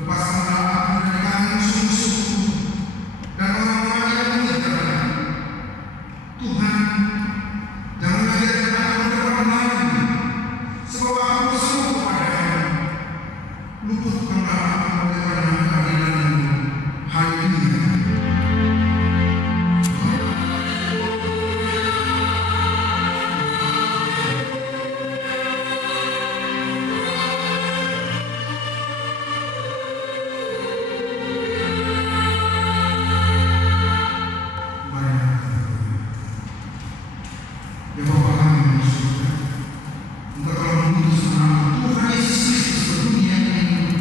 lepaskanlah aku dari tangan musuh-musuhku dan orang-orang yang mengejarnya. Tuhan, janganlah biarkan aku berdepan lagi, sebab aku berseru kepadamu. Luputkanlah aku daripada keadilan-Mu. Haleluya. Ya Bapa kami di surga, Engkau telah mengutus Anak Tuhan Yesus Kristus ke dunia ini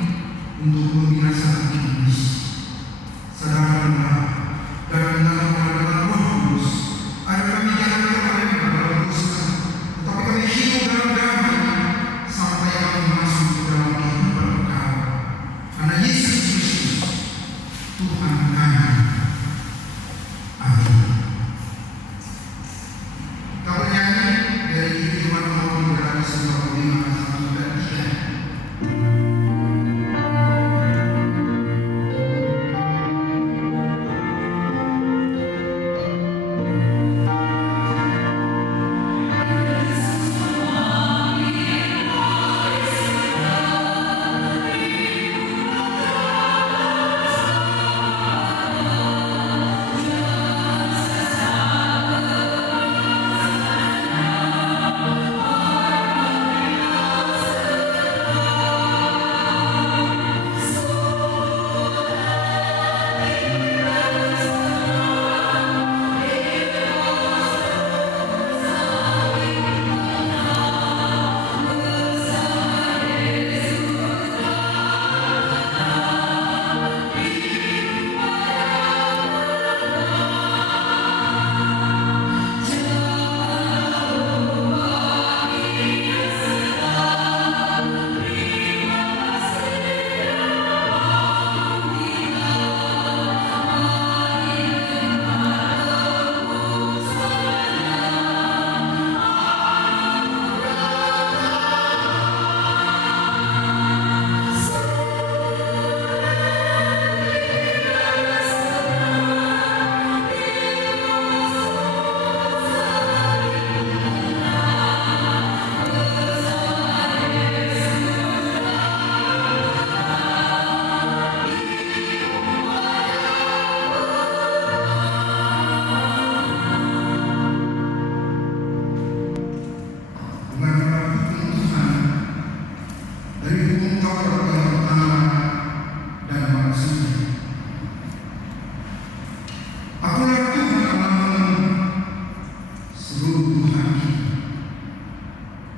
untuk membinasakan iblis. Sadarkanlah dan ingatlah dengan Roh Kudus, agar kami jangan terlena dalam dosa, tetapi kami hidup dalam damai sampai kami masuk ke dalam kehidupan kekal. Karena Yesus Kristus Tuhan kami. Amin. Dari firman Allah dalam 95 ayat 1 dan 3.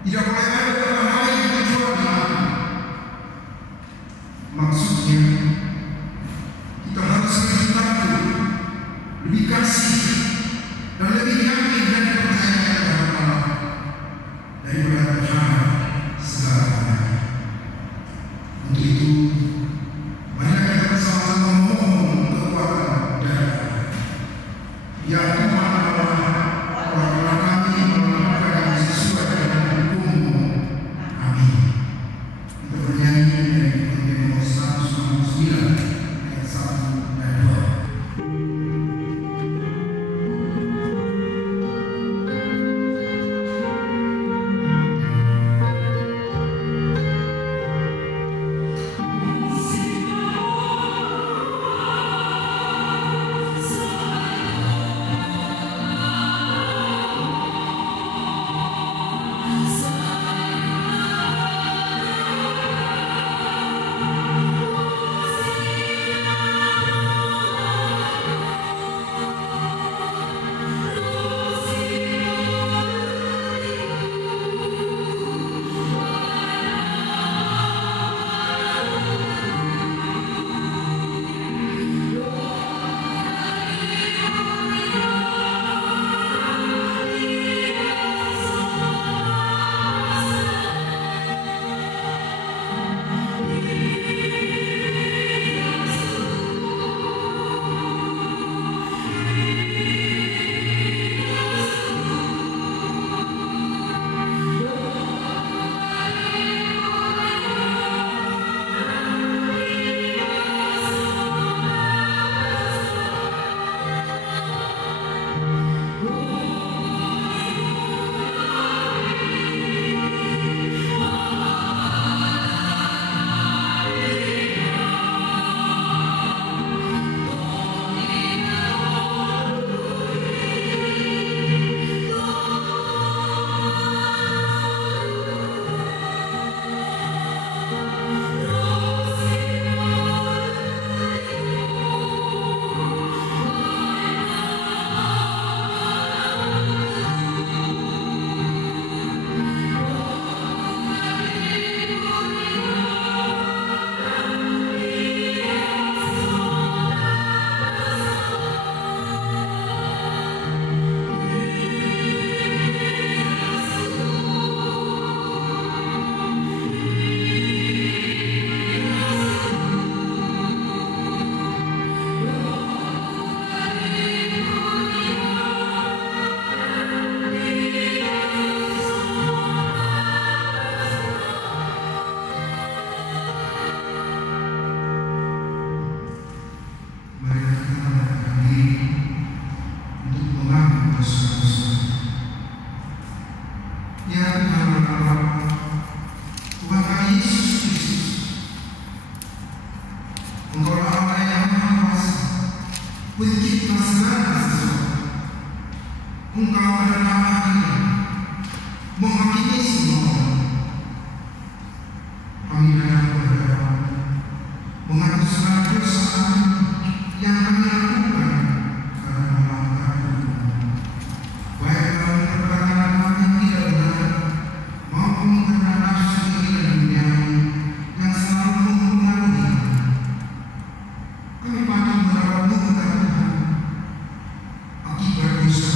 Tidak boleh ada orang lain kecuali Aku. Maksudnya, kita harus lebih takut, lebih kasih, dan lebih yakin dan percaya kepada Allah daripada berharap segalanya. Untuk itu, marilah kita bersama-sama memohon kekuatan dari Allah. Ya Tuhan Allah, pertolongan kami melakukan yang sesuai dengan hukum-Mu. Amin. Kita bernyanyi dari Korintus nomor 169 ayat 1 dan 2. pencipta segala sesuatu. Engkau adalah hakim, menghakimi semua orang. Kami datang berhadapan, mengaku segala dosa yang kami lakukan karena melanggar hukum, baik dalam perkataan kami yang tidak benar maupun karena nafsu keinginan duniawi yang selalu mempengaruhi kami. Kami patut mendapat murka Tuhan akibat dosa,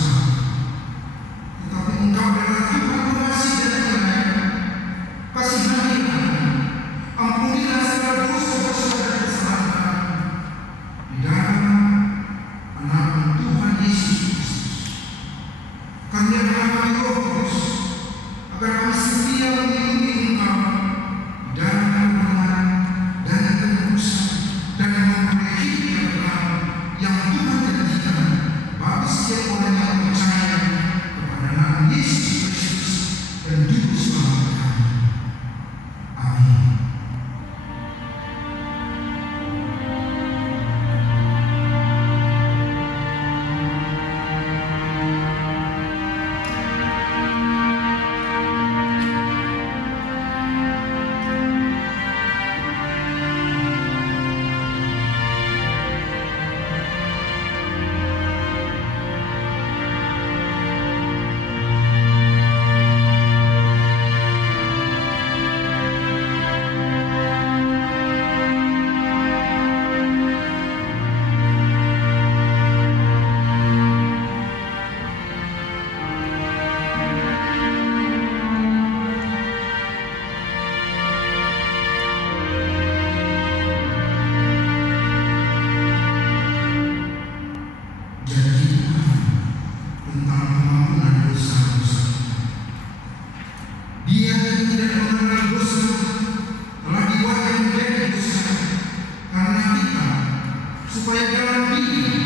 tetapi Engkau adalah Tuhan pengasih dan penyayang. Kasihani kami, ampunilah segala dosa-dosa dan kesalahan kami di dalam Anak Tuhan Yesus Kristus. Karuniakanlah kami Roh Kudus, agar kami setia mengikuti Engkau di dalam kebenaran dan kekudusan, dan memperoleh hidup yang kekal yang Tuhan janjikan bagi setiap orang yang percaya kepada nama Yesus Kristus dan Juru Selamat kami. Amin. Janji Tuhan tentang pengampunan dosa-dosa. Dia yang tidak mengenal dosa telah dibuat menjadi dosa karena kita, supaya dalam Dia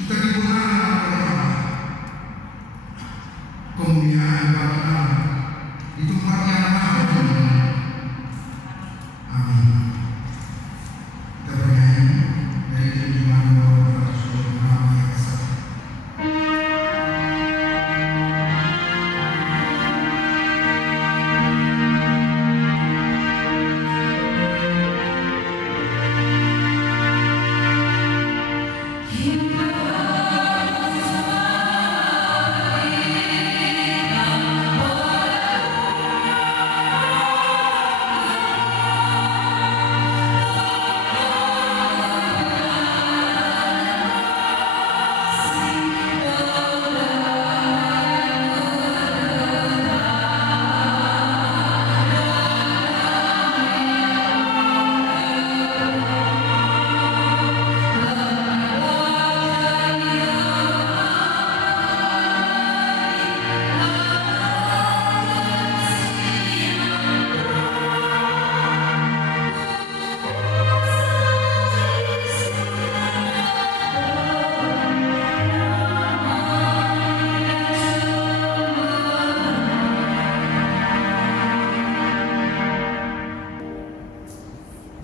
kita dibenarkan oleh Allah. Kemuliaan bagi Allah di tempat yang maha tinggi. Amin. Kita bernyanyi dari Tuntunan Nomor 126 ayat 1.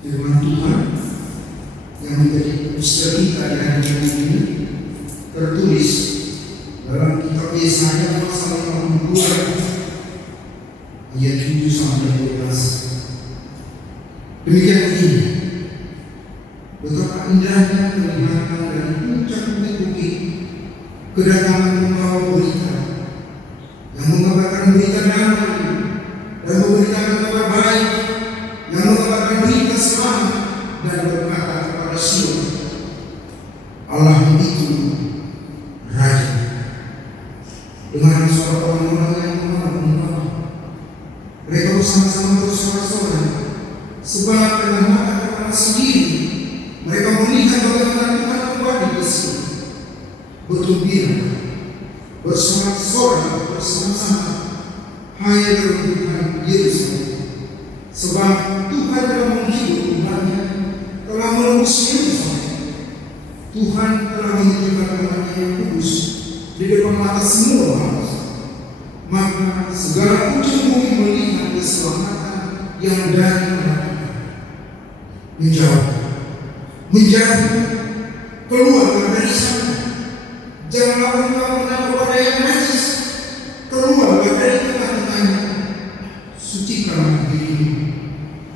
Firman Tuhan yang menjadi misteri kita di hari ini tertulis dalam kitab Yesaya pasal 52 ayat 7 sampai 12. Demikian ini, betapa indahnya kelihatan dari puncak bukit kedatangan membawa berita yang mengabarkan berita damai dan memberitakan kabar baik, yang mengabarkan berita selamat dan berkata kepada Sion, Allah itu Raja. Dengan suara orang-orang yang mengenal, mereka bersama-sama bersorak-sorai, sebab dengan mata kepala sendiri mereka melihat bagaimana Tuhan kembali ke Sion. Bergembira, bersorak-sorai bersama-sama, hai keruntuhan Yerusalem, sebab Tuhan telah menghibur umatnya, telah menembus Yerusalem. Tuhan telah menunjukkan umatnya yang kudus di depan mata semua manusia. Maka segala ujung bumi melihat keselamatan yang dari neraka. Menjauh keluar dari sana. Jangan lakukan kepada yang najis, keluar dari tengah-tengahnya. Sucikanlah dirimu,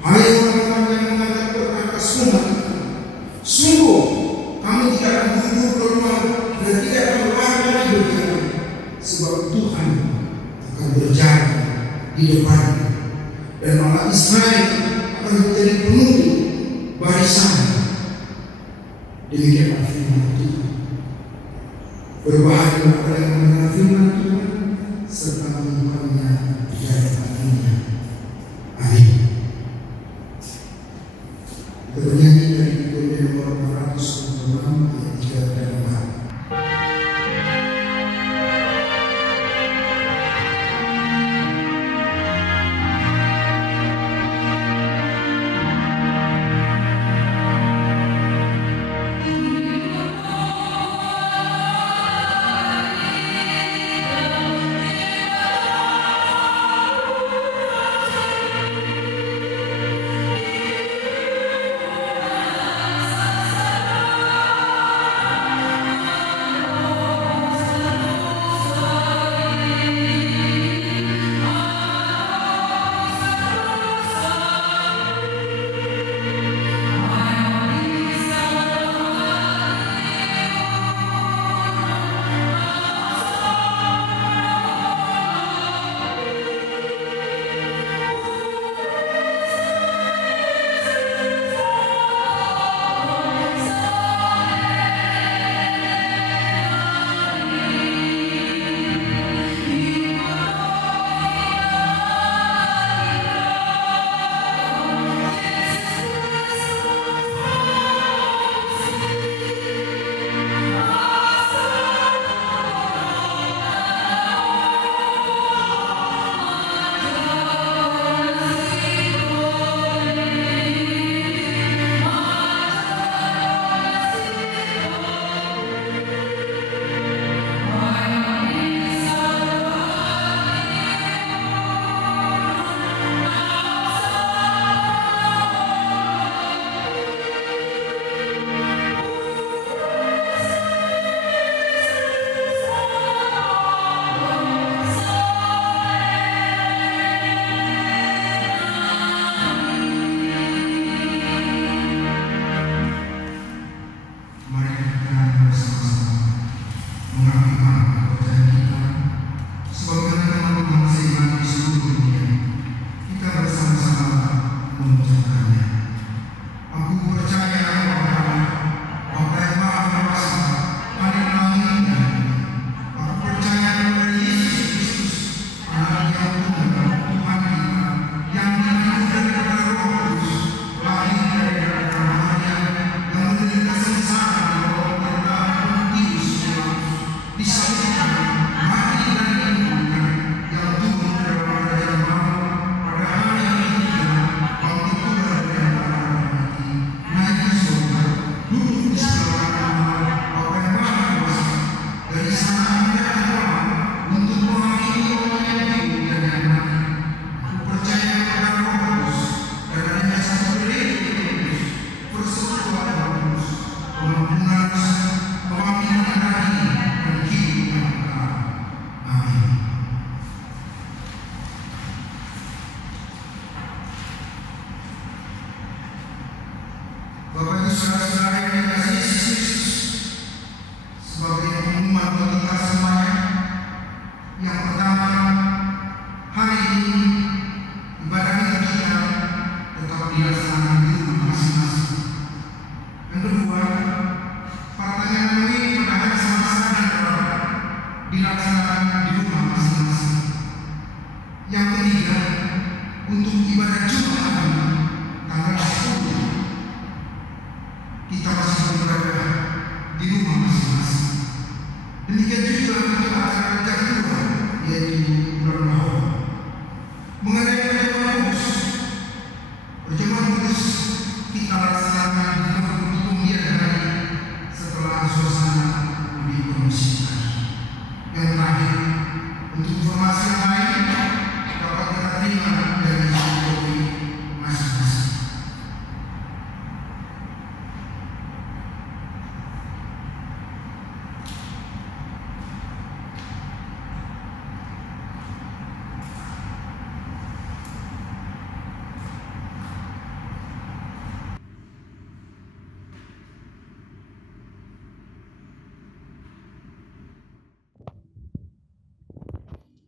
hai orang-orang yang mengangkat perkakas umat. Sungguh kamu tidak akan gugur keluar dan tidak akan lari berjalan, sebab Tuhan akan berjalan di depannya, dan Allah Israel akan menjadi penutup barisan. Demikianlah firman Tuhan. Berbahagia kepada yang mendengar firman Tuhan serta mengimaninya dari hatinya. Amin. Kita bernyanyi dari Gregorian nomor 426 ayat 3 dan 4.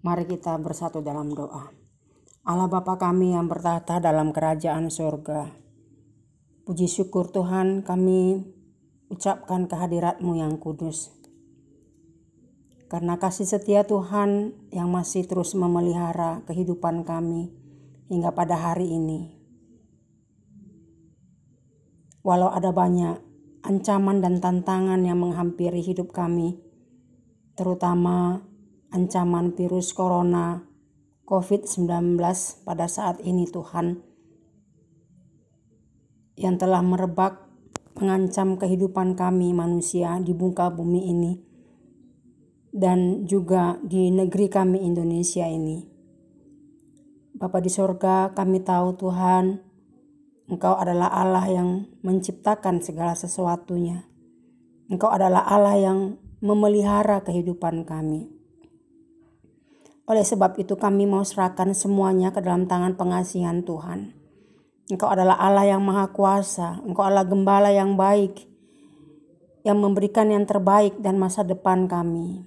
Mari kita bersatu dalam doa. Allah Bapa kami yang bertahta dalam kerajaan surga. Puji syukur Tuhan kami ucapkan kehadirat-Mu yang kudus. Karena kasih setia Tuhan yang masih terus memelihara kehidupan kami hingga pada hari ini. Walau ada banyak ancaman dan tantangan yang menghampiri hidup kami, terutama ancaman virus corona COVID-19 pada saat ini Tuhan, yang telah merebak mengancam kehidupan kami manusia di muka bumi ini dan juga di negeri kami Indonesia ini. Bapa di sorga, kami tahu Tuhan, Engkau adalah Allah yang menciptakan segala sesuatunya. Engkau adalah Allah yang memelihara kehidupan kami. Oleh sebab itu kami mau serahkan semuanya ke dalam tangan pengasihan Tuhan. Engkau adalah Allah yang maha kuasa. Engkau adalah gembala yang baik, yang memberikan yang terbaik dan masa depan kami.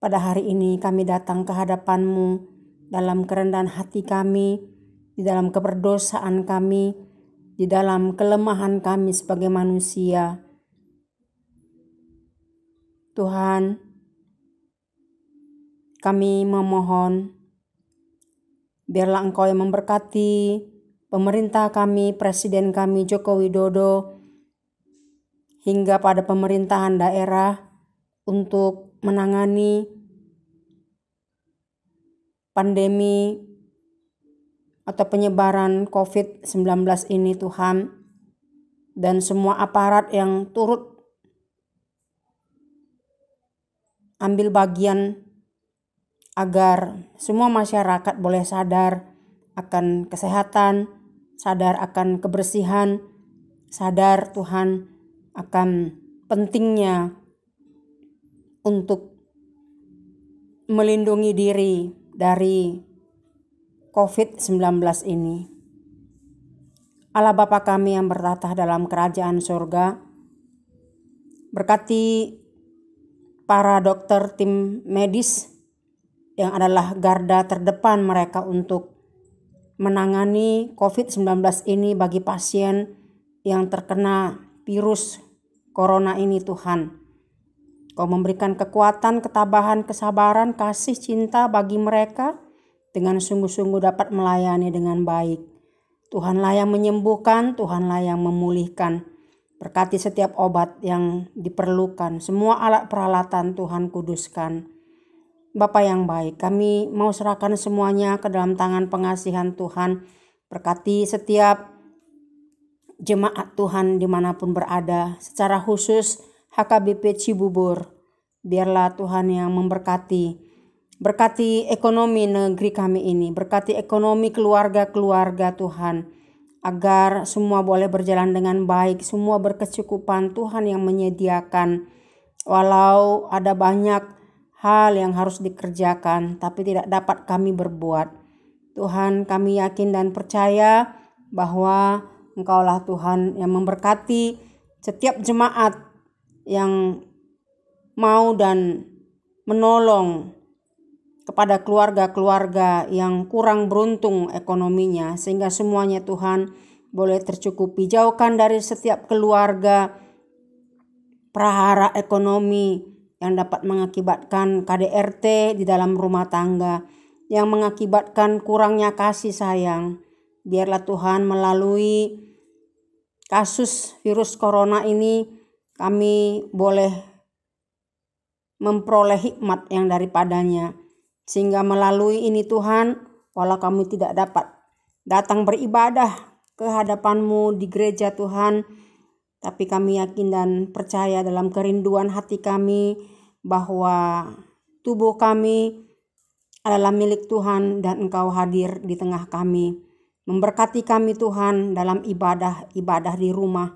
Pada hari ini kami datang ke hadapan-Mu dalam kerendahan hati kami, di dalam keberdosaan kami, di dalam kelemahan kami sebagai manusia. Tuhan, kami memohon, biarlah Engkau yang memberkati pemerintah kami, Presiden kami Joko Widodo, hingga pada pemerintahan daerah untuk menangani pandemi atau penyebaran COVID-19 ini Tuhan, dan semua aparat yang turut ambil bagian agar semua masyarakat boleh sadar akan kesehatan, sadar akan kebersihan, sadar Tuhan akan pentingnya untuk melindungi diri dari COVID-19 ini. Allah Bapa kami yang bertahta dalam kerajaan surga, berkati para dokter tim medis yang adalah garda terdepan mereka untuk menangani COVID-19 ini bagi pasien yang terkena virus corona ini Tuhan. Kau memberikan kekuatan, ketabahan, kesabaran, kasih, cinta bagi mereka dengan sungguh-sungguh dapat melayani dengan baik. Tuhanlah yang menyembuhkan, Tuhanlah yang memulihkan. Berkati setiap obat yang diperlukan, semua alat peralatan Tuhan kuduskan. Bapa yang baik, kami mau serahkan semuanya ke dalam tangan pengasihan Tuhan. Berkati setiap jemaat Tuhan dimanapun berada, secara khusus HKBP Cibubur. Biarlah Tuhan yang memberkati. Berkati ekonomi negeri kami ini, berkati ekonomi keluarga-keluarga Tuhan, agar semua boleh berjalan dengan baik, semua berkecukupan, Tuhan yang menyediakan. Walau ada banyak hal yang harus dikerjakan, tapi tidak dapat kami berbuat. Tuhan, kami yakin dan percaya bahwa Engkaulah Tuhan yang memberkati setiap jemaat yang mau dan menolong kepada keluarga-keluarga yang kurang beruntung ekonominya, sehingga semuanya Tuhan boleh tercukupi. Jauhkan dari setiap keluarga prahara ekonomi yang dapat mengakibatkan KDRT di dalam rumah tangga, yang mengakibatkan kurangnya kasih sayang. Biarlah Tuhan melalui kasus virus corona ini kami boleh memperoleh hikmat yang daripadanya. Sehingga melalui ini Tuhan, walau kami tidak dapat datang beribadah ke hadapan-Mu di gereja Tuhan, tapi kami yakin dan percaya dalam kerinduan hati kami bahwa tubuh kami adalah milik Tuhan dan Engkau hadir di tengah kami. Memberkati kami Tuhan dalam ibadah di rumah.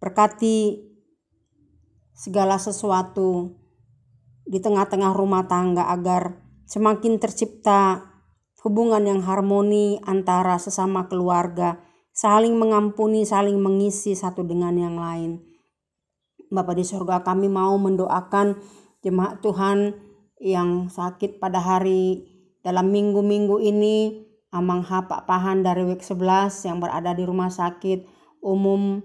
Berkati segala sesuatu di tengah-tengah rumah tangga agar semakin tercipta hubungan yang harmoni antara sesama keluarga, saling mengampuni, saling mengisi satu dengan yang lain. Bapa di surga, kami mau mendoakan jemaat Tuhan yang sakit pada hari dalam minggu-minggu ini, Amang Hapak Pahan dari WEK 11 yang berada di rumah sakit umum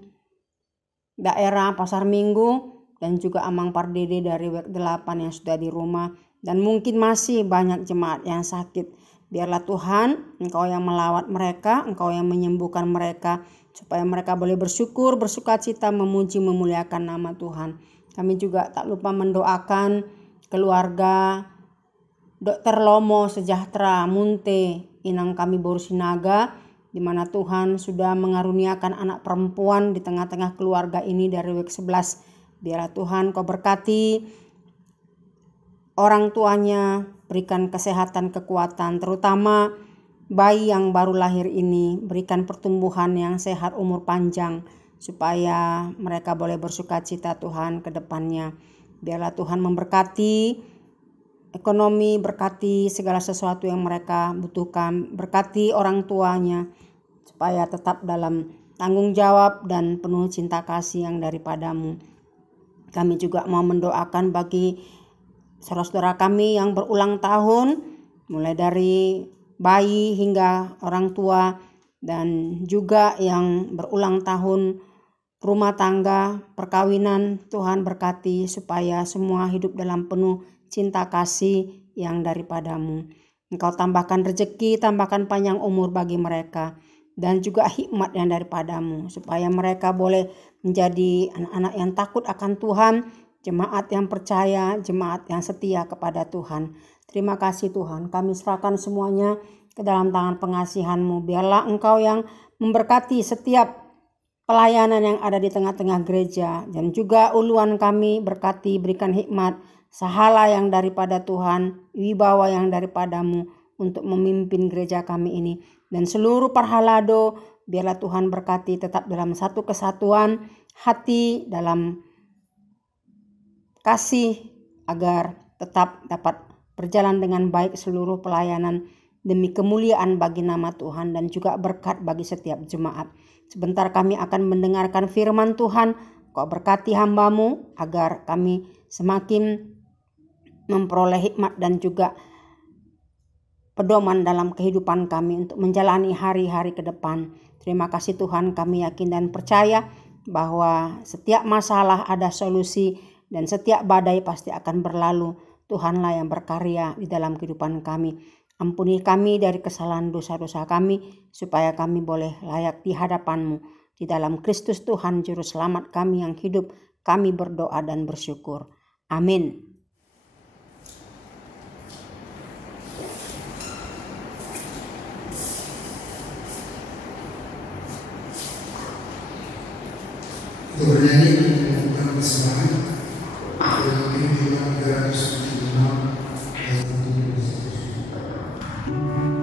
daerah Pasar Minggu, dan juga Amang Pardede dari WEK 8 yang sudah di rumah, dan mungkin masih banyak jemaat yang sakit. Biarlah Tuhan, Engkau yang melawat mereka, Engkau yang menyembuhkan mereka, supaya mereka boleh bersyukur, bersukacita, memuji, memuliakan nama Tuhan. Kami juga tak lupa mendoakan keluarga Dr. Lomo Sejahtera Munte, inang kami Boru Sinaga, di mana Tuhan sudah mengaruniakan anak perempuan di tengah-tengah keluarga ini dari WEK 11. Biarlah Tuhan Kau berkati orang tuanya, berikan kesehatan, kekuatan, terutama bayi yang baru lahir ini, berikan pertumbuhan yang sehat, umur panjang, supaya mereka boleh bersukacita Tuhan ke depannya. Biarlah Tuhan memberkati ekonomi, berkati segala sesuatu yang mereka butuhkan, berkati orang tuanya, supaya tetap dalam tanggung jawab dan penuh cinta kasih yang daripadamu. Kami juga mau mendoakan bagi saudara-saudara kami yang berulang tahun, mulai dari bayi hingga orang tua, dan juga yang berulang tahun rumah tangga, perkawinan. Tuhan berkati supaya semua hidup dalam penuh cinta kasih yang daripadamu. Engkau tambahkan rezeki, tambahkan panjang umur bagi mereka, dan juga hikmat yang daripadamu, supaya mereka boleh menjadi anak-anak yang takut akan Tuhan, jemaat yang percaya, jemaat yang setia kepada Tuhan. Terima kasih Tuhan, kami serahkan semuanya ke dalam tangan pengasihan-Mu. Biarlah Engkau yang memberkati setiap pelayanan yang ada di tengah-tengah gereja, dan juga uluan kami berkati, berikan hikmat, sahala yang daripada Tuhan, wibawa yang daripadamu untuk memimpin gereja kami ini. Dan seluruh parhalado, biarlah Tuhan berkati tetap dalam satu kesatuan hati, dalam kasih, agar tetap dapat berjalan dengan baik seluruh pelayanan demi kemuliaan bagi nama Tuhan dan juga berkat bagi setiap jemaat. Sebentar kami akan mendengarkan firman Tuhan. Kau berkati hamba-Mu agar kami semakin memperoleh hikmat dan juga pedoman dalam kehidupan kami untuk menjalani hari-hari ke depan. Terima kasih Tuhan, kami yakin dan percaya bahwa setiap masalah ada solusi dan setiap badai pasti akan berlalu. Tuhanlah yang berkarya di dalam kehidupan kami. Ampuni kami dari kesalahan dosa-dosa kami, supaya kami boleh layak di hadapan-Mu. Di dalam Kristus Tuhan Juru Selamat kami yang hidup, kami berdoa dan bersyukur. Amin. Kita bernyanyi untuk melakukan persembahan dalam Injil 376 ayat 1. Amen.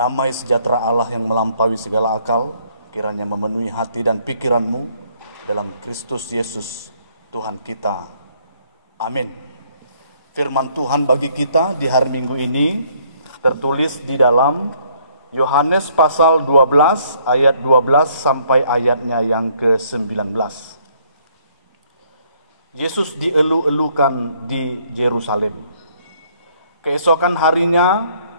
Damai sejahtera Allah yang melampaui segala akal, kiranya memenuhi hati dan pikiranmu dalam Kristus Yesus, Tuhan kita. Amin. Firman Tuhan bagi kita di hari Minggu ini tertulis di dalam Yohanes pasal 12 ayat 12 sampai ayatnya yang ke-19. Yesus dielu-elukan di Yerusalem. Keesokan harinya,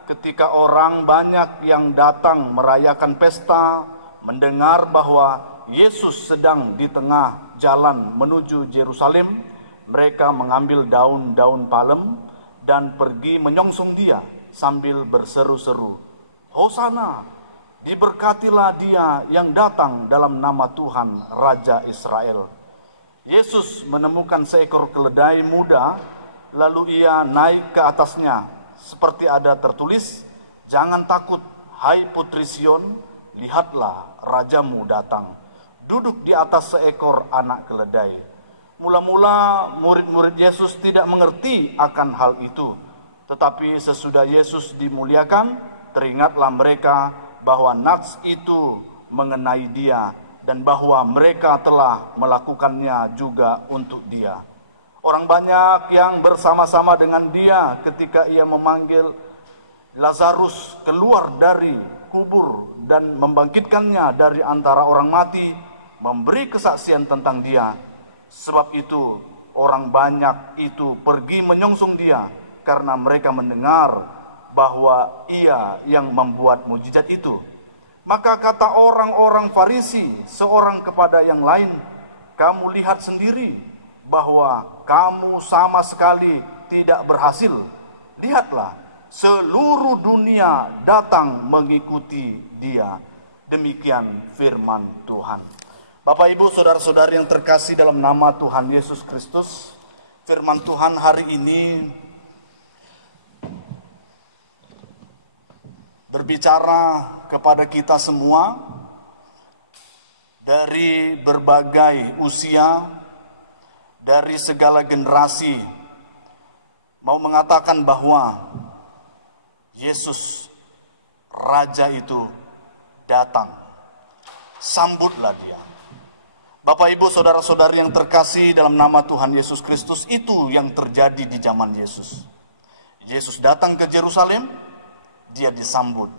ketika orang banyak yang datang merayakan pesta, mendengar bahwa Yesus sedang di tengah jalan menuju Yerusalem, mereka mengambil daun-daun palem dan pergi menyongsong dia sambil berseru-seru, "Hosana, diberkatilah dia yang datang dalam nama Tuhan, Raja Israel." Yesus menemukan seekor keledai muda, lalu ia naik ke atasnya, seperti ada tertulis, "Jangan takut, hai putri Sion, lihatlah rajamu datang, duduk di atas seekor anak keledai." Mula-mula murid-murid Yesus tidak mengerti akan hal itu, tetapi sesudah Yesus dimuliakan, teringatlah mereka bahwa nats itu mengenai dia dan bahwa mereka telah melakukannya juga untuk dia. Orang banyak yang bersama-sama dengan dia ketika ia memanggil Lazarus keluar dari kubur dan membangkitkannya dari antara orang mati, memberi kesaksian tentang dia. Sebab itu orang banyak itu pergi menyongsong dia karena mereka mendengar bahwa ia yang membuat mujizat itu. Maka kata orang-orang Farisi seorang kepada yang lain, "Kamu lihat sendiri bahwa kamu sama sekali tidak berhasil. Lihatlah, seluruh dunia datang mengikuti dia." Demikian firman Tuhan. Bapak, Ibu, saudara-saudari yang terkasih dalam nama Tuhan Yesus Kristus, firman Tuhan hari ini berbicara kepada kita semua dari berbagai usia, dari segala generasi, mau mengatakan bahwa Yesus, Raja itu datang. Sambutlah dia. Bapak, Ibu, saudara-saudari yang terkasih dalam nama Tuhan Yesus Kristus, itu yang terjadi di zaman Yesus. Yesus datang ke Yerusalem, dia disambut,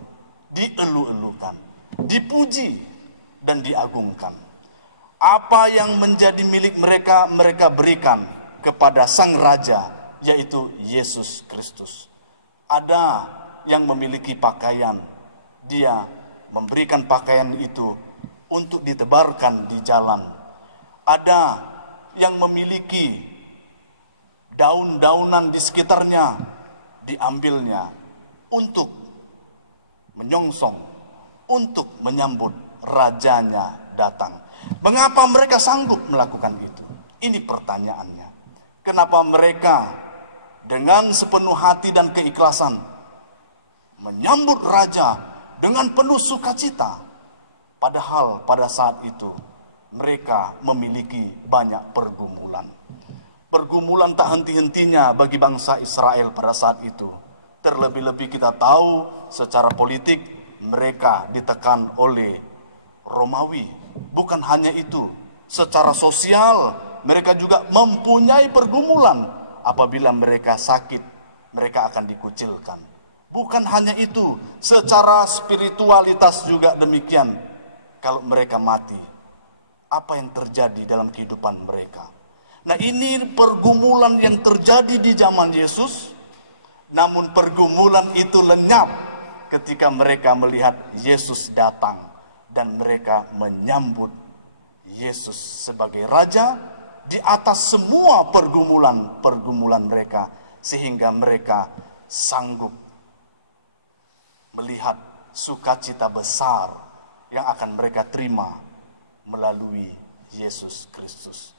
dielu-elukan, dipuji, dan diagungkan. Apa yang menjadi milik mereka, mereka berikan kepada Sang Raja, yaitu Yesus Kristus. Ada yang memiliki pakaian, dia memberikan pakaian itu untuk ditebarkan di jalan. Ada yang memiliki daun-daunan di sekitarnya, diambilnya untuk menyongsong, untuk menyambut rajanya datang. Mengapa mereka sanggup melakukan itu? Ini pertanyaannya. Kenapa mereka dengan sepenuh hati dan keikhlasan menyambut raja dengan penuh sukacita? Padahal pada saat itu mereka memiliki banyak pergumulan. Pergumulan tak henti-hentinya bagi bangsa Israel pada saat itu. Terlebih-lebih kita tahu secara politik mereka ditekan oleh Romawi. Bukan hanya itu, secara sosial mereka juga mempunyai pergumulan. Apabila mereka sakit, mereka akan dikucilkan. Bukan hanya itu, secara spiritualitas juga demikian. Kalau mereka mati, apa yang terjadi dalam kehidupan mereka? Nah, ini pergumulan yang terjadi di zaman Yesus. Namun pergumulan itu lenyap ketika mereka melihat Yesus datang dan mereka menyambut Yesus sebagai Raja di atas semua pergumulan mereka, sehingga mereka sanggup melihat sukacita besar yang akan mereka terima melalui Yesus Kristus.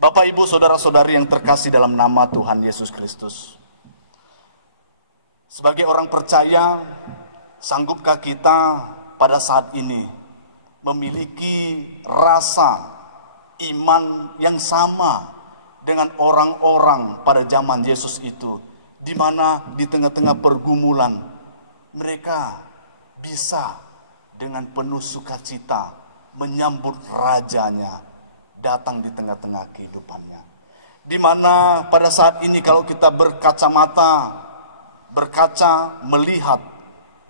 Bapak, Ibu, saudara-saudari yang terkasih dalam nama Tuhan Yesus Kristus, sebagai orang percaya, sanggupkah kita pada saat ini memiliki rasa iman yang sama dengan orang-orang pada zaman Yesus itu, di mana di tengah-tengah pergumulan mereka bisa dengan penuh sukacita menyambut rajanya datang di tengah-tengah kehidupannya. Di mana pada saat ini kalau kita berkaca melihat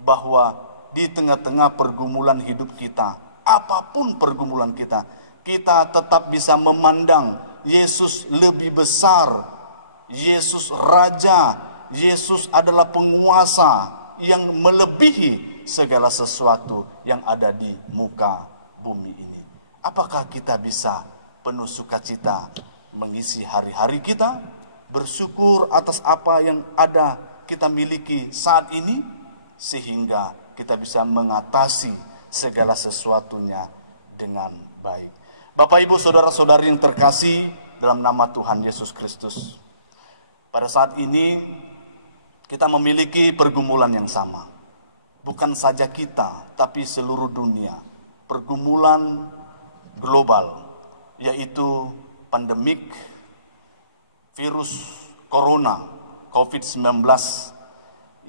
bahwa di tengah-tengah pergumulan hidup kita, apapun pergumulan kita, kita tetap bisa memandang Yesus lebih besar, Yesus Raja, Yesus adalah penguasa yang melebihi segala sesuatu yang ada di muka bumi ini. Apakah kita bisa penuh sukacita mengisi hari-hari kita, bersyukur atas apa yang ada kita miliki saat ini, sehingga kita bisa mengatasi segala sesuatunya dengan baik. Bapak, Ibu, saudara-saudari yang terkasih dalam nama Tuhan Yesus Kristus, pada saat ini kita memiliki pergumulan yang sama. Bukan saja kita, tapi seluruh dunia. Pergumulan global, yaitu pandemik virus corona COVID-19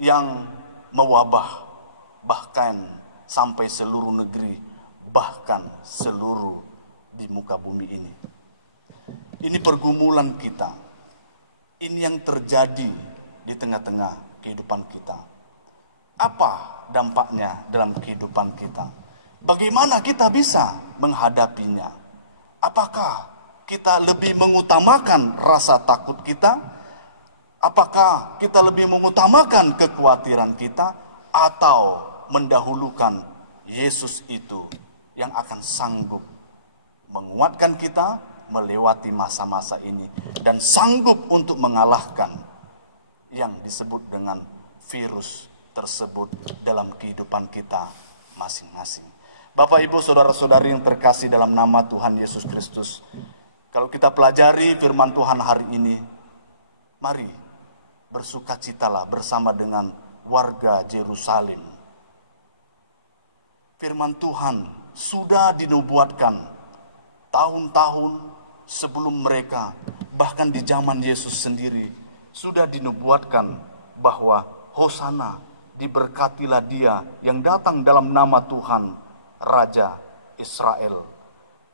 yang mewabah bahkan sampai seluruh negeri, bahkan seluruh di muka bumi ini. Ini pergumulan kita. Ini yang terjadi di tengah-tengah kehidupan kita. Apa dampaknya dalam kehidupan kita? Bagaimana kita bisa menghadapinya? Apakah kita lebih mengutamakan rasa takut kita? Apakah kita lebih mengutamakan kekhawatiran kita? Atau mendahulukan Yesus itu yang akan sanggup menguatkan kita melewati masa-masa ini dan sanggup untuk mengalahkan yang disebut dengan virus tersebut dalam kehidupan kita masing-masing. Bapak, Ibu, saudara-saudari yang terkasih dalam nama Tuhan Yesus Kristus, kalau kita pelajari firman Tuhan hari ini, mari bersukacitalah bersama dengan warga Yerusalem. Firman Tuhan sudah dinubuatkan tahun-tahun sebelum mereka, bahkan di zaman Yesus sendiri sudah dinubuatkan bahwa Hosana, diberkatilah dia yang datang dalam nama Tuhan, Raja Israel.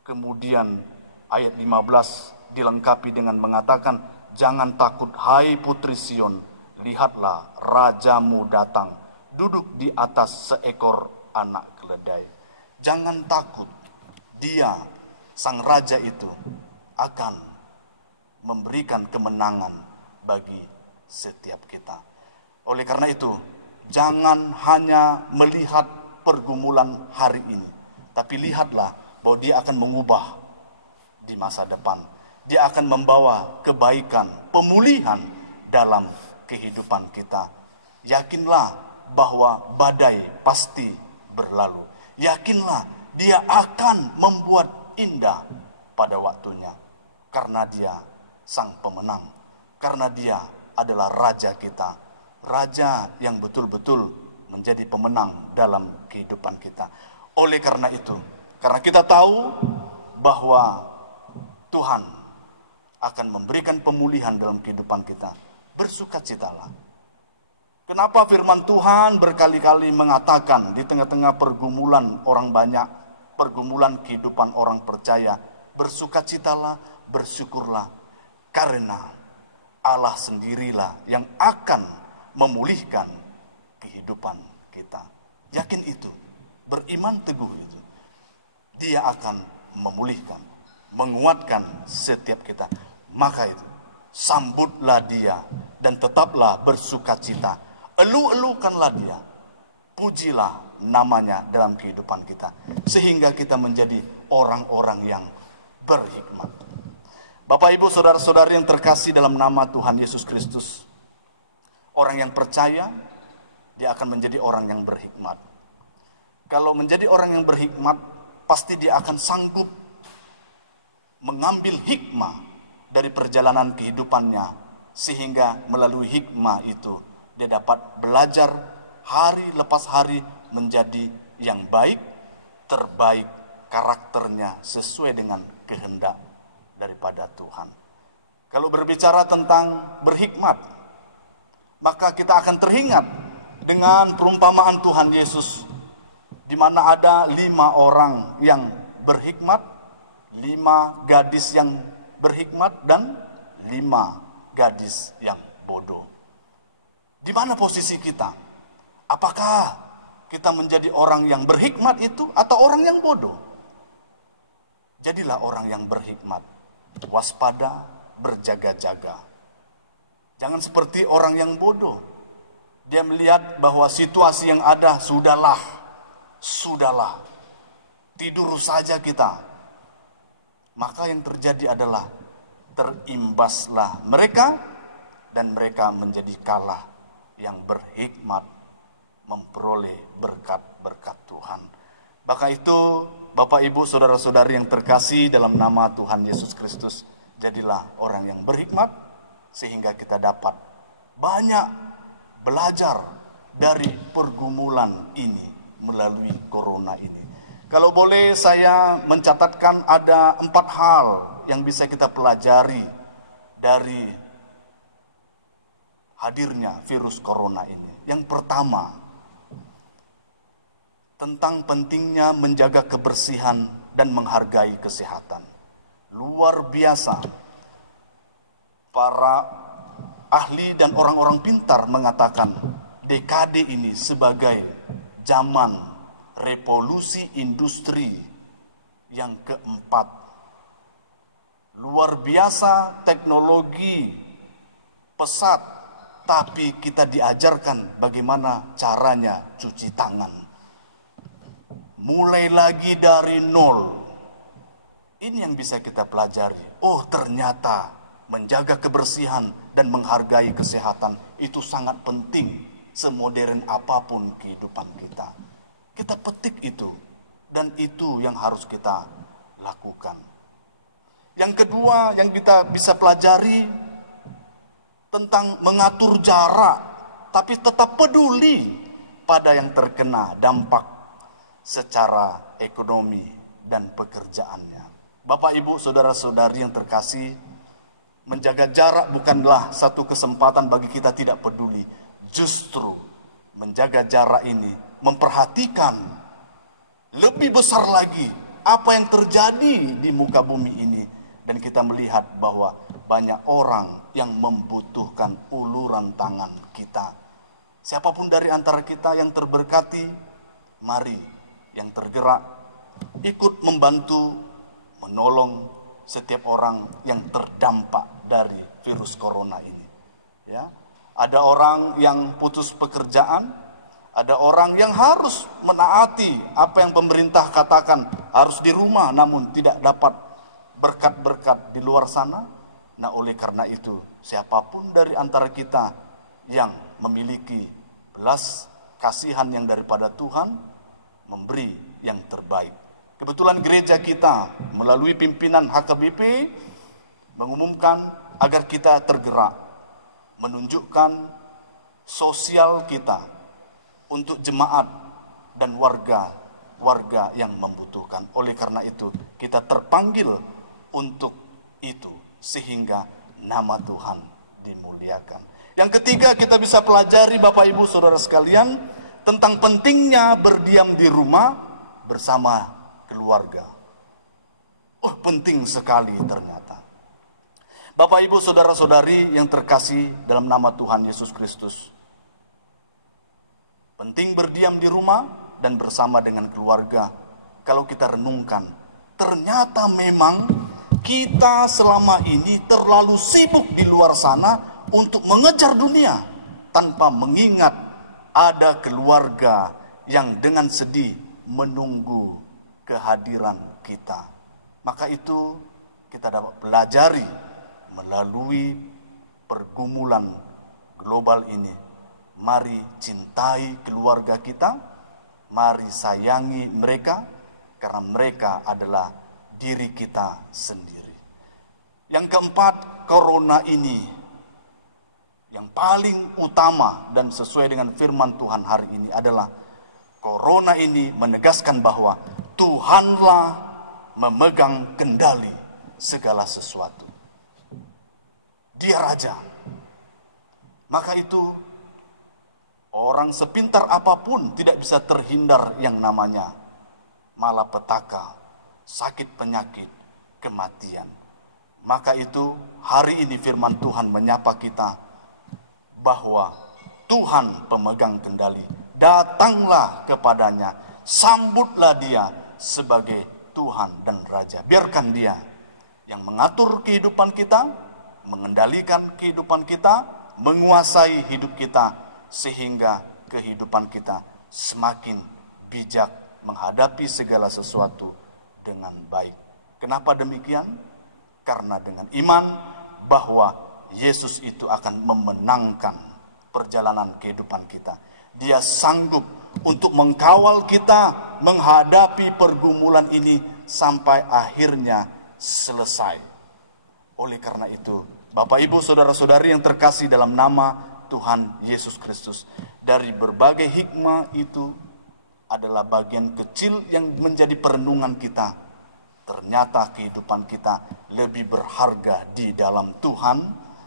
Kemudian ayat 15 dilengkapi dengan mengatakan, jangan takut hai putri Sion, lihatlah rajamu datang, duduk di atas seekor anak keledai. Jangan takut, dia, sang raja itu akan memberikan kemenangan bagi setiap kita. Oleh karena itu, jangan hanya melihat pergumulan hari ini, tapi lihatlah bahwa dia akan mengubah di masa depan. Dia akan membawa kebaikan, pemulihan dalam kehidupan kita. Yakinlah bahwa badai pasti berlalu. Yakinlah dia akan membuat indah pada waktunya. Karena dia sang pemenang. Karena dia adalah raja kita. Raja yang betul-betul menjadi pemenang dalam kehidupan kita. Oleh karena itu, karena kita tahu bahwa Tuhan akan memberikan pemulihan dalam kehidupan kita, bersukacitalah. Kenapa firman Tuhan berkali-kali mengatakan di tengah-tengah pergumulan orang banyak, pergumulan kehidupan orang percaya, bersukacitalah, bersyukurlah, karena Allah sendirilah yang akan memulihkan kehidupan kita. Yakin itu, beriman teguh itu. Dia akan memulihkan, menguatkan setiap kita. Maka itu, sambutlah dia dan tetaplah bersukacita. Elu-elukanlah dia. Pujilah namanya dalam kehidupan kita. Sehingga kita menjadi orang-orang yang berhikmat. Bapak, Ibu, saudara-saudari yang terkasih dalam nama Tuhan Yesus Kristus. Orang yang percaya, dia akan menjadi orang yang berhikmat. Kalau menjadi orang yang berhikmat, pasti dia akan sanggup mengambil hikmah dari perjalanan kehidupannya, sehingga melalui hikmah itu dia dapat belajar hari lepas hari menjadi yang baik, terbaik, karakternya sesuai dengan kehendak daripada Tuhan. Kalau berbicara tentang berhikmat, maka kita akan teringat dengan perumpamaan Tuhan Yesus di mana ada 5 orang yang berhikmat, 5 gadis yang berhikmat, dan 5 gadis yang bodoh. Di mana posisi kita? Apakah kita menjadi orang yang berhikmat itu atau orang yang bodoh? Jadilah orang yang berhikmat, waspada, berjaga-jaga. Jangan seperti orang yang bodoh. Dia melihat bahwa situasi yang ada sudahlah. Tidur saja kita. Maka yang terjadi adalah terimbaslah mereka dan mereka menjadi kalah. Yang berhikmat memperoleh berkat-berkat Tuhan. Maka itu Bapak Ibu saudara-saudari yang terkasih dalam nama Tuhan Yesus Kristus, jadilah orang yang berhikmat sehingga kita dapat banyak belajar dari pergumulan ini melalui corona ini. Kalau boleh saya mencatatkan ada 4 hal yang bisa kita pelajari dari hadirnya virus corona ini. Yang pertama, tentang pentingnya menjaga kebersihan dan menghargai kesehatan. Luar biasa. Para ahli dan orang-orang pintar mengatakan dekade ini sebagai zaman revolusi industri yang keempat. Luar biasa teknologi pesat, tapi kita diajarkan bagaimana caranya cuci tangan. Mulai lagi dari nol. Ini yang bisa kita pelajari. Oh, ternyata menjaga kebersihan dan menghargai kesehatan itu sangat penting, semodern apapun kehidupan kita. Kita petik itu, dan itu yang harus kita lakukan. Yang kedua yang kita bisa pelajari tentang mengatur jarak, tapi tetap peduli pada yang terkena dampak secara ekonomi dan pekerjaannya. Bapak, Ibu, saudara-saudari yang terkasih, menjaga jarak bukanlah satu kesempatan bagi kita tidak peduli. Justru menjaga jarak ini memperhatikan lebih besar lagi apa yang terjadi di muka bumi ini. Dan kita melihat bahwa banyak orang yang membutuhkan uluran tangan kita. Siapapun dari antara kita yang terberkati, mari yang tergerak ikut membantu, menolong setiap orang yang terdampak dari virus corona ini. Ya, ada orang yang putus pekerjaan, ada orang yang harus menaati apa yang pemerintah katakan, harus di rumah namun tidak dapat berkat-berkat di luar sana. Nah, oleh karena itu, siapapun dari antara kita yang memiliki belas kasihan yang daripada Tuhan, memberi yang terbaik. Kebetulan gereja kita melalui pimpinan HKBP mengumumkan agar kita tergerak, menunjukkan sosial kita untuk jemaat dan warga yang membutuhkan. Oleh karena itu, kita terpanggil untuk itu sehingga nama Tuhan dimuliakan. Yang ketiga, kita bisa pelajari Bapak Ibu Saudara sekalian tentang pentingnya berdiam di rumah bersama keluarga. Oh, penting sekali ternyata. Bapak Ibu Saudara-saudari yang terkasih dalam nama Tuhan Yesus Kristus. Penting berdiam di rumah dan bersama dengan keluarga. Kalau kita renungkan, ternyata memang kita selama ini terlalu sibuk di luar sana untuk mengejar dunia tanpa mengingat ada keluarga yang dengan sedih menunggu kehadiran kita. Maka itu kita dapat pelajari melalui pergumulan global ini. Mari cintai keluarga kita, mari sayangi mereka, karena mereka adalah diri kita sendiri. Yang keempat, corona ini yang paling utama dan sesuai dengan firman Tuhan hari ini adalah corona ini menegaskan bahwa Tuhanlah memegang kendali segala sesuatu. Dia Raja. Maka itu Orang sepintar apapun tidak bisa terhindar yang namanya malapetaka, sakit penyakit, kematian. Maka itu hari ini firman Tuhan menyapa kita bahwa Tuhan pemegang kendali. Datanglah kepadanya, sambutlah dia sebagai Tuhan dan Raja. Biarkan dia yang mengatur kehidupan kita, mengendalikan kehidupan kita, menguasai hidup kita, sehingga kehidupan kita semakin bijak menghadapi segala sesuatu dengan baik. Kenapa demikian? Karena dengan iman bahwa Yesus itu akan memenangkan perjalanan kehidupan kita. Dia sanggup untuk mengkawal kita menghadapi pergumulan ini sampai akhirnya selesai. Oleh karena itu, Bapak Ibu saudara-saudari yang terkasih dalam nama Tuhan Yesus Kristus, dari berbagai hikmah itu adalah bagian kecil yang menjadi perenungan kita. Ternyata kehidupan kita lebih berharga di dalam Tuhan,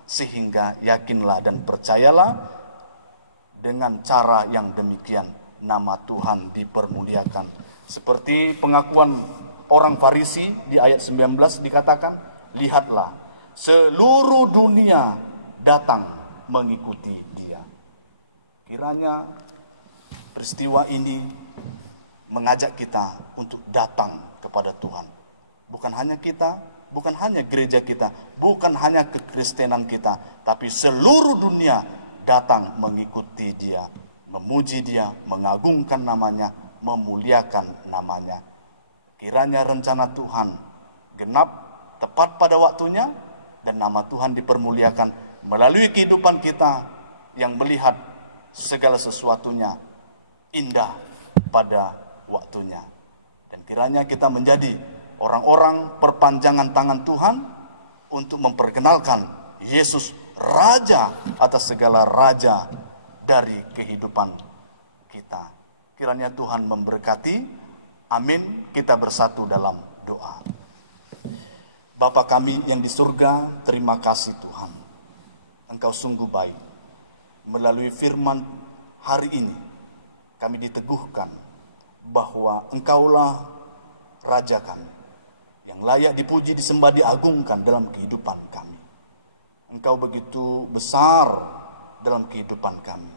sehingga yakinlah dan percayalah dengan cara yang demikian nama Tuhan dipermuliakan. Seperti pengakuan orang Farisi di ayat 19 dikatakan, lihatlah seluruh dunia datang mengikuti dia. Kiranya peristiwa ini mengajak kita untuk datang kepada Tuhan. Bukan hanya kita, bukan hanya gereja kita, bukan hanya kekristenan kita, tapi seluruh dunia datang mengikuti dia, memuji dia, mengagungkan namanya, memuliakan namanya. Kiranya rencana Tuhan genap tepat pada waktunya, dan nama Tuhan dipermuliakan melalui kehidupan kita yang melihat segala sesuatunya indah pada waktunya. Dan kiranya kita menjadi orang-orang perpanjangan tangan Tuhan untuk memperkenalkan Yesus Raja atas segala raja dari kehidupan kita. Kiranya Tuhan memberkati. Amin. Kita bersatu dalam doa. Bapa kami yang di surga, terima kasih Tuhan. Engkau sungguh baik. Melalui firman hari ini, kami diteguhkan bahwa Engkaulah Raja kami, yang layak dipuji, disembah, diagungkan dalam kehidupan kami. Engkau begitu besar dalam kehidupan kami.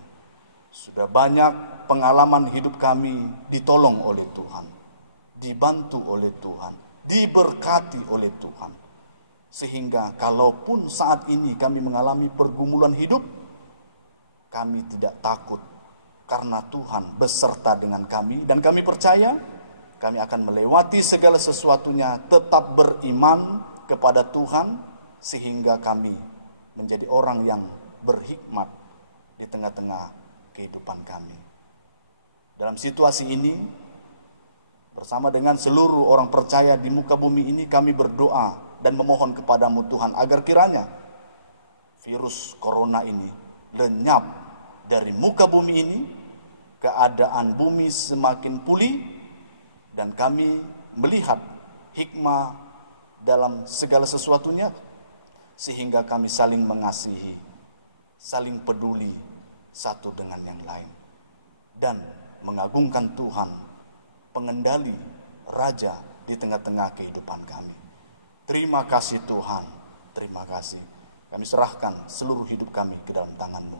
Sudah banyak pengalaman hidup kami ditolong oleh Tuhan, dibantu oleh Tuhan, diberkati oleh Tuhan. Sehingga kalaupun saat ini kami mengalami pergumulan hidup, kami tidak takut karena Tuhan beserta dengan kami. Dan kami percaya kami akan melewati segala sesuatunya, tetap beriman kepada Tuhan, sehingga kami menjadi orang yang berhikmat di tengah-tengah kehidupan kami. Dalam situasi ini, bersama dengan seluruh orang percaya di muka bumi ini, kami berdoa dan memohon kepadamu Tuhan, agar kiranya virus corona ini lenyap dari muka bumi ini, keadaan bumi semakin pulih, dan kami melihat hikmah dalam segala sesuatunya, sehingga kami saling mengasihi, saling peduli satu dengan yang lain, dan mengagungkan Tuhan, pengendali Raja di tengah-tengah kehidupan kami. Terima kasih Tuhan, terima kasih. Kami serahkan seluruh hidup kami ke dalam tangan-Mu.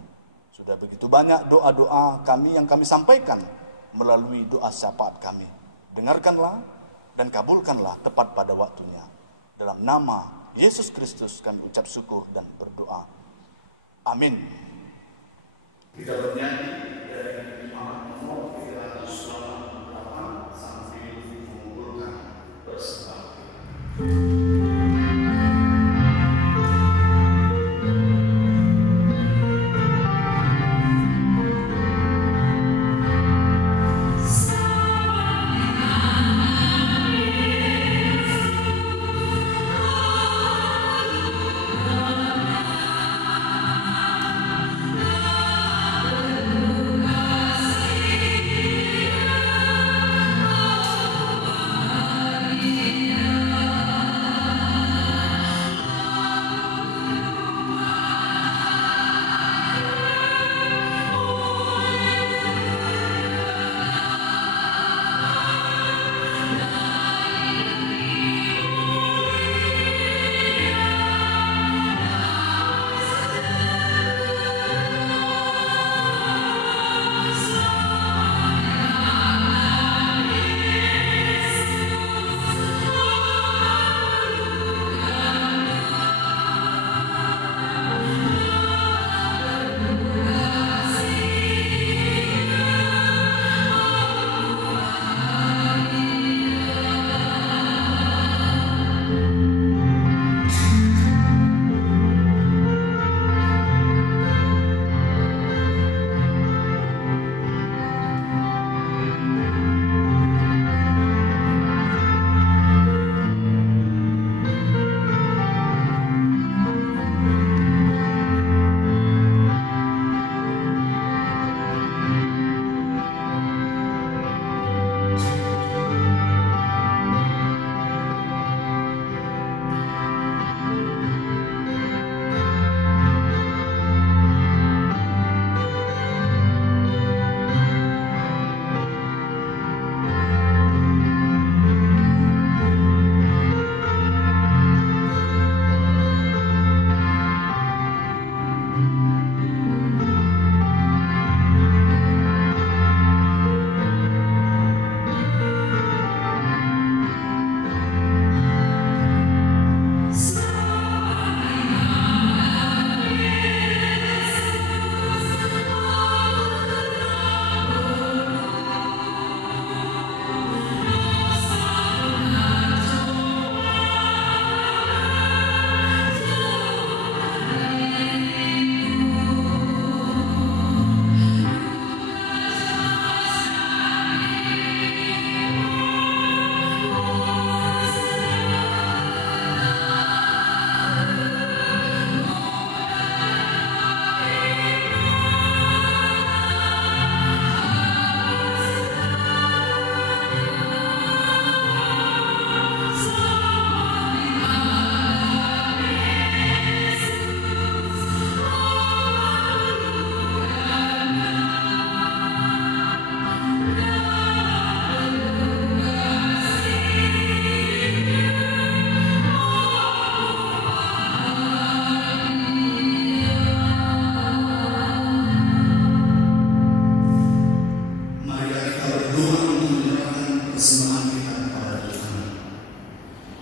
Sudah begitu banyak doa-doa kami yang kami sampaikan melalui doa syafaat kami. Dengarkanlah dan kabulkanlah tepat pada waktunya. Dalam nama Yesus Kristus kami ucap syukur dan berdoa. Amin. Kita bernyanyi dari Imamat nomor 388 sambil mengumpulkan persembahan. Hallelujah.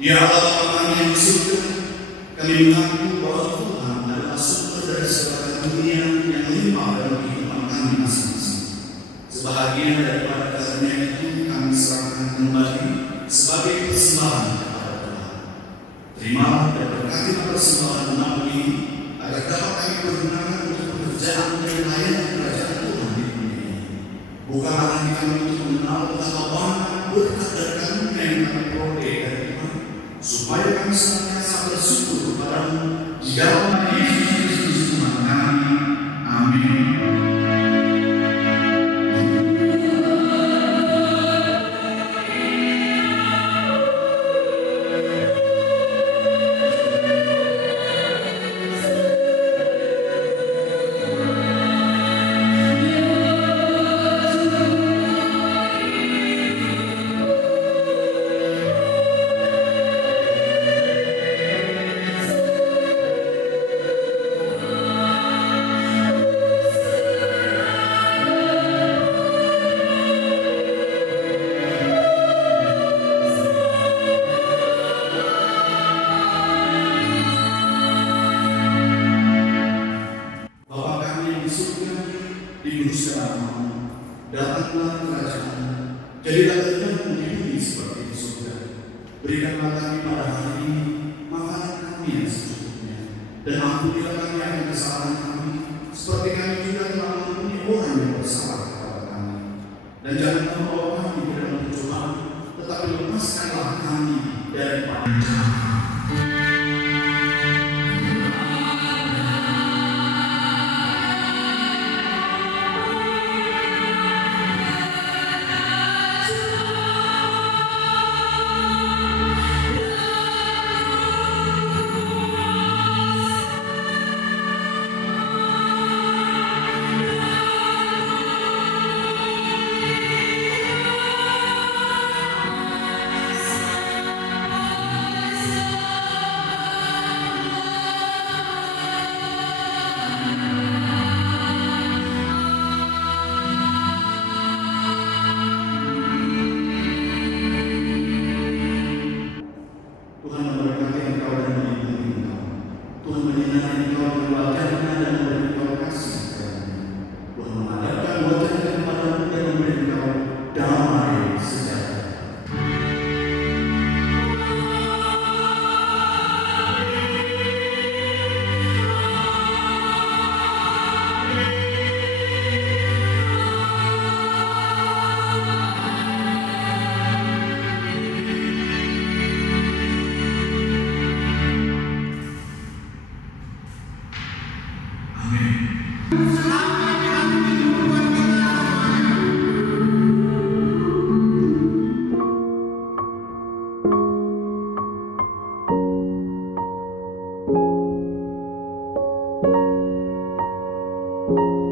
Ya Allah Bapa kami yang di surga, kami mengaku bahwa Tuhan adalah sumber dari segala karunia yang melimpah dalam kehidupan kami masing-masing. Sebahagian daripada karunia itu kami serahkan kembali sebagai persembahan kepada Tuhan. Terimalah dan berkatilah persembahan nama ini agar dapat kami pergunakan untuk pekerjaan dan layanan kerajaan Tuhan di dunia ini. Bukanlah hati kami untuk mengenal betapa berkat dan karunia yang kami peroleh dari Tuhan, supaya kami senantiasa bersyukur kepada-Mu di dalam nama Yesus Kristus Tuhan kami. Amin. Dikuduskanlah namamu, datanglah kerajaan-Mu, jadilah kehendakmu di bumi seperti di surga. Berikanlah kami pada hari ini makanan kami yang secukupnya, dan ampunilah kami akan kesalahan kami, seperti kami juga telah mengampuni orang yang bersalah kepada kami. Dan jangan membawa kami ke dalam pencobaan, tetapi lepaskanlah kami daripada jahat. Thank you.